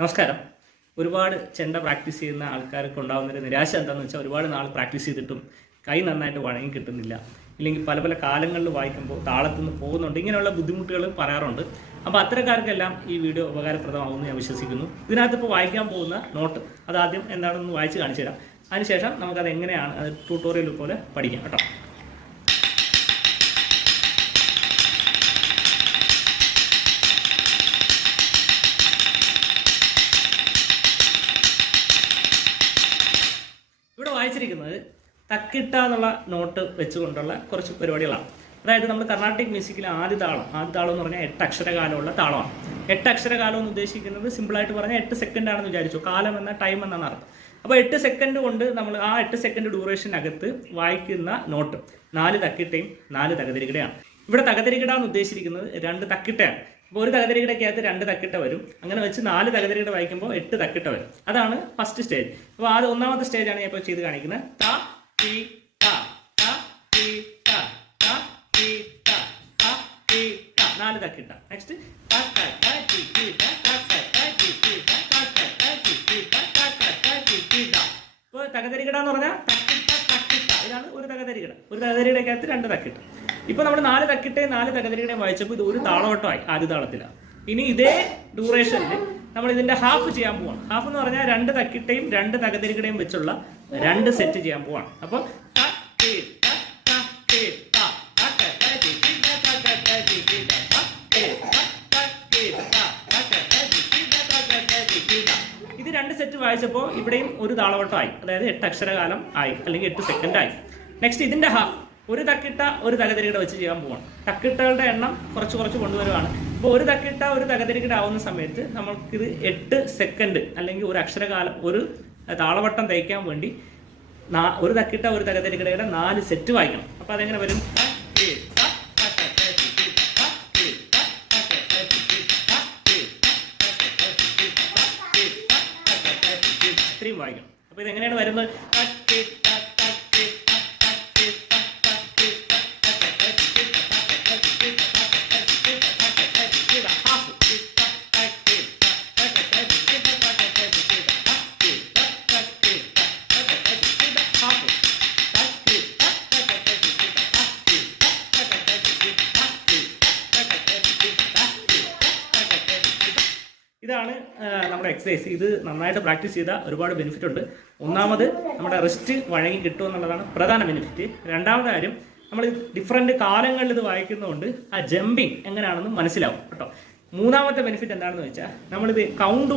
നമസ്കാരം. ഒരുപാട് ചെണ്ട പ്രാക്ടീസ് ചെയ്യുന്ന ആൾക്കാർക്ക് ഉണ്ടാകുന്നൊരു നിരാശ എന്താണെന്ന് വെച്ചാൽ ഒരുപാട് നാൾ പ്രാക്ടീസ് ചെയ്തിട്ടും കൈ നന്നായിട്ട് വഴങ്ങി കിട്ടുന്നില്ല, ഇല്ലെങ്കിൽ പല പല കാലങ്ങളിൽ വായിക്കുമ്പോൾ താളത്തുനിന്ന് പോകുന്നുണ്ട്. ഇങ്ങനെയുള്ള ബുദ്ധിമുട്ടുകൾ പറയാറുണ്ട്. അപ്പോൾ അത്തരക്കാർക്കെല്ലാം ഈ വീഡിയോ ഉപകാരപ്രദമാകുമെന്ന് ഞാൻ വിശ്വസിക്കുന്നു. ഇതിനകത്ത് ഇപ്പോൾ വായിക്കാൻ പോകുന്ന നോട്ട് അതാദ്യം എന്താണെന്ന് വായിച്ച് കാണിച്ചു തരാം. അതിനുശേഷം നമുക്കത് എങ്ങനെയാണ് അത് ട്യൂട്ടോറിയൽ പോലെ പഠിക്കാം കേട്ടോ. ഇവിടെ വായിച്ചിരിക്കുന്നത് തക്കിട്ട എന്നുള്ള നോട്ട് വെച്ചുകൊണ്ടുള്ള കുറച്ച് പരിപാടികളാണ്. അതായത് നമ്മൾ കർണാട്ടിക് മ്യൂസിക്കിലെ ആദ്യ താളം എന്ന് പറഞ്ഞാൽ 8 അക്ഷരകാലമുള്ള താളമാണ്. 8 അക്ഷരകാലം എന്ന് ഉദ്ദേശിക്കുന്നത് സിമ്പിളായിട്ട് പറഞ്ഞാൽ 8 സെക്കൻഡ് ആണെന്ന് വിചാരിച്ചു. കാലം എന്ന ടൈം എന്നാണ് അർത്ഥം. അപ്പോൾ 8 സെക്കൻഡ് കൊണ്ട് നമ്മൾ ആ 8 സെക്കൻഡ് ഡ്യൂറേഷനകത്ത് വായിക്കുന്ന നോട്ട് 4 തക്കിട്ടയും 4 തകതിരികിടയാണ്. ഇവിടെ തകതിരികിട എന്ന് ഉദ്ദേശിച്ചിരിക്കുന്നത് 2 തക്കിട്ടയാണ്. അപ്പോൾ ഒരു തകതിരികിടയ്ക്കകത്ത് 2 തക്കിട്ട വരും. അങ്ങനെ വെച്ച് 4 തകതിരികിട വായിക്കുമ്പോൾ 8 തക്കിട്ട വരും. അതാണ് ഫസ്റ്റ് സ്റ്റേജ്. അപ്പോൾ അത് ഒന്നാമത്തെ സ്റ്റേജാണ് ഞാൻ ഇപ്പോൾ ചെയ്ത് കാണിക്കുന്നത്. ത ടി ത ത ടി ത ത ടി ത ത ടി ത 4 തക്കിട്ട. നെക്സ്റ്റ് ത ത ത ടി ടി ത ത ത ത ടി ടി ത ത ത ത ടി ടി ത ത ത ത ടി ടി ത. ഇപ്പോൾ തകതിരികിട എന്ന് പറഞ്ഞാൽ തക്കിട്ട തക്കിട്ട. ഇതാണ് ഒരു തകതിരികിട. ഒരു തകതിരികിടയ്ക്കകത്ത് 2 തക്കിട്ട. ഇപ്പോൾ നമ്മൾ 4 തക്കിട്ടയും 4 തകതിരികിടയും വായിച്ചപ്പോൾ ഇത് ഒരു താളവട്ടമായി ആദ്യ താളത്തിലാണ്. ഇനി ഇതേ ഡ്യൂറേഷനിൽ നമ്മൾ ഇതിന്റെ ഹാഫ് ചെയ്യാൻ പോവാണ്. ഹാഫ് എന്ന് പറഞ്ഞാൽ 2 തക്കിട്ടയും 2 തകതിരികിടയും വെച്ചുള്ള 2 സെറ്റ് ചെയ്യാൻ പോവാണ്. അപ്പോൾ ഇത് 2 സെറ്റ് വായിച്ചപ്പോൾ ഇവിടെയും ഒരു താളവട്ടമായി, അതായത് 8 അക്ഷരകാലം ആയി, അല്ലെങ്കിൽ 8 സെക്കൻഡ് ആയി. നെക്സ്റ്റ് ഇതിന്റെ ഹാഫ് ഒരു തക്കിട്ട ഒരു തകതിരികിട വെച്ച് ചെയ്യാൻ പോവാണ്. തക്കിട്ടകളുടെ എണ്ണം കുറച്ച് കൊണ്ടുവരുവാണ്. അപ്പോൾ ഒരു തക്കിട്ട ഒരു തകതിരികിട ആവുന്ന സമയത്ത് നമുക്കിത് 8 സെക്കൻഡ് അല്ലെങ്കിൽ ഒരു അക്ഷരകാലം ഒരു താളവട്ടം തയ്ക്കാൻ വേണ്ടി ഒരു തക്കിട്ട ഒരു തകതിരികിടയുടെ 4 സെറ്റ് വായിക്കണം. അപ്പോൾ അതെങ്ങനെ വരും? ഇത്രയും വായിക്കണം. അപ്പോൾ ഇതെങ്ങനെയാണ് വരുന്നത്? ഇതാണ് നമ്മുടെ എക്സസൈസ്. ഇത് നന്നായിട്ട് പ്രാക്ടീസ് ചെയ്താൽ ഒരുപാട് ബെനിഫിറ്റ് ഉണ്ട്. ഒന്നാമത് നമ്മുടെ റിസ്റ്റ് വഴങ്ങി കിട്ടും എന്നുള്ളതാണ് പ്രധാന ബെനിഫിറ്റ്. രണ്ടാമത്തെ കാര്യം, നമ്മൾ ഡിഫറെൻറ്റ് കാലങ്ങളിൽ ഇത് വായിക്കുന്നതുകൊണ്ട് ആ ജമ്പിങ് എങ്ങനെയാണെന്ന് മനസ്സിലാവും കേട്ടോ. മൂന്നാമത്തെ ബെനിഫിറ്റ് എന്താണെന്ന് വെച്ചാൽ നമ്മളിത് കൗണ്ട്